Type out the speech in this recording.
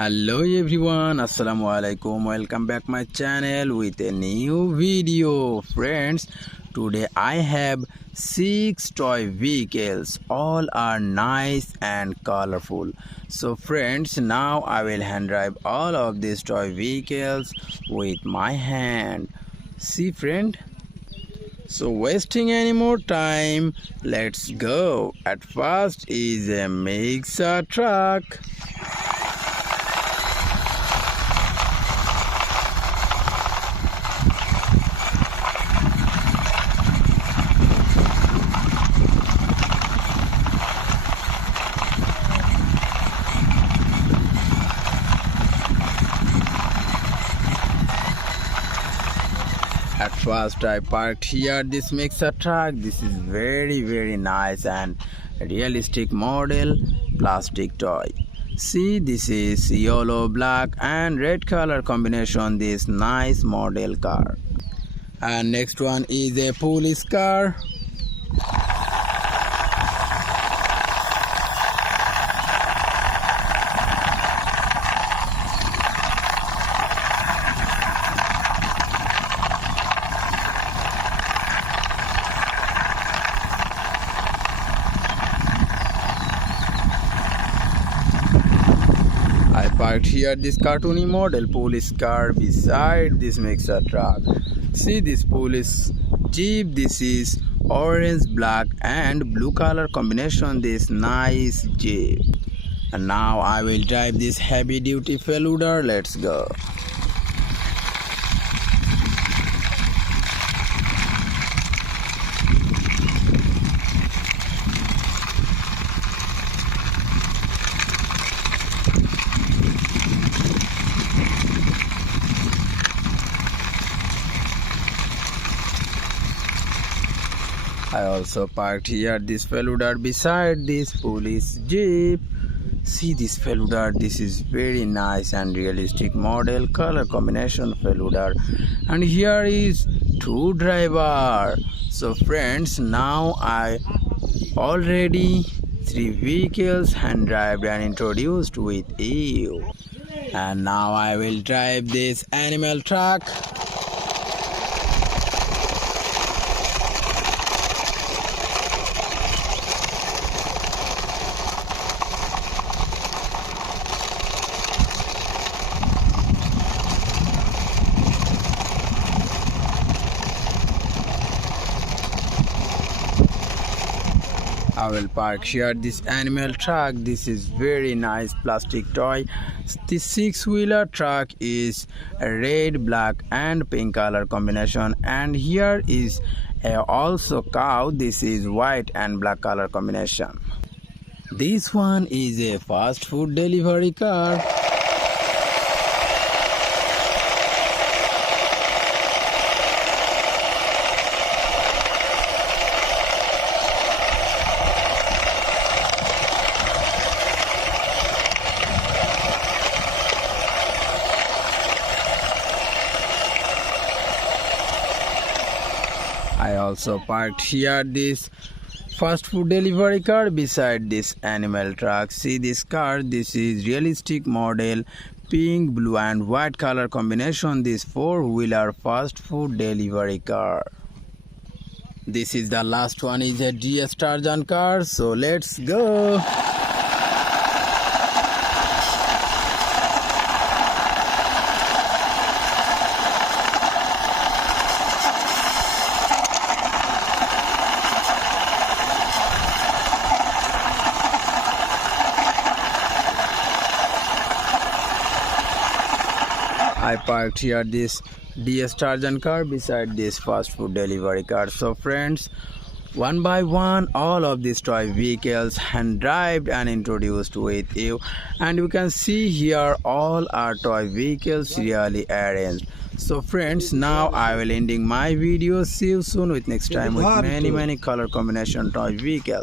Hello everyone, assalamu alaikum. Welcome back my channel with a new video. Friends, today I have 6 toy vehicles. All are nice and colorful. So friends, now I will hand drive all of these toy vehicles with my hand. See friend? So wasting any more time, let's go. At first is a mixer truck. At first I parked here this mixer truck. This is very nice and realistic model plastic toy. See, this is yellow, black and red color combination, this nice model car. And next one is a police car. I parked here this cartoony model police car beside this mixer truck. See this police jeep, this is orange, black and blue color combination, this nice jeep. And now I will drive this heavy duty feluda. Let's go. I also parked here this feluda beside this police jeep. See this feluda, this is very nice and realistic model color combination feluda. And here is two driver. So friends, now I already 3 vehicles hand drive and introduced with you. And now I will drive this animal truck. I will park here this animal truck. This is very nice plastic toy. This 6-wheeler truck is a red, black and pink color combination. And here is also cow. This is white and black color combination. This one is a fast food delivery car. I also parked here this fast food delivery car beside this animal truck. See this car, this is realistic model pink, blue and white color combination, this 4-wheeler fast food delivery car. This is the last one, is a DS Tarzan car. So let's go. I parked here this DS Tarzan car beside this fast food delivery car. So friends, one by one all of these toy vehicles hand drive and introduced with you. And you can see here all our toy vehicles really arranged. So friends, now I will ending my video. See you soon with next time with many color combination toy vehicles.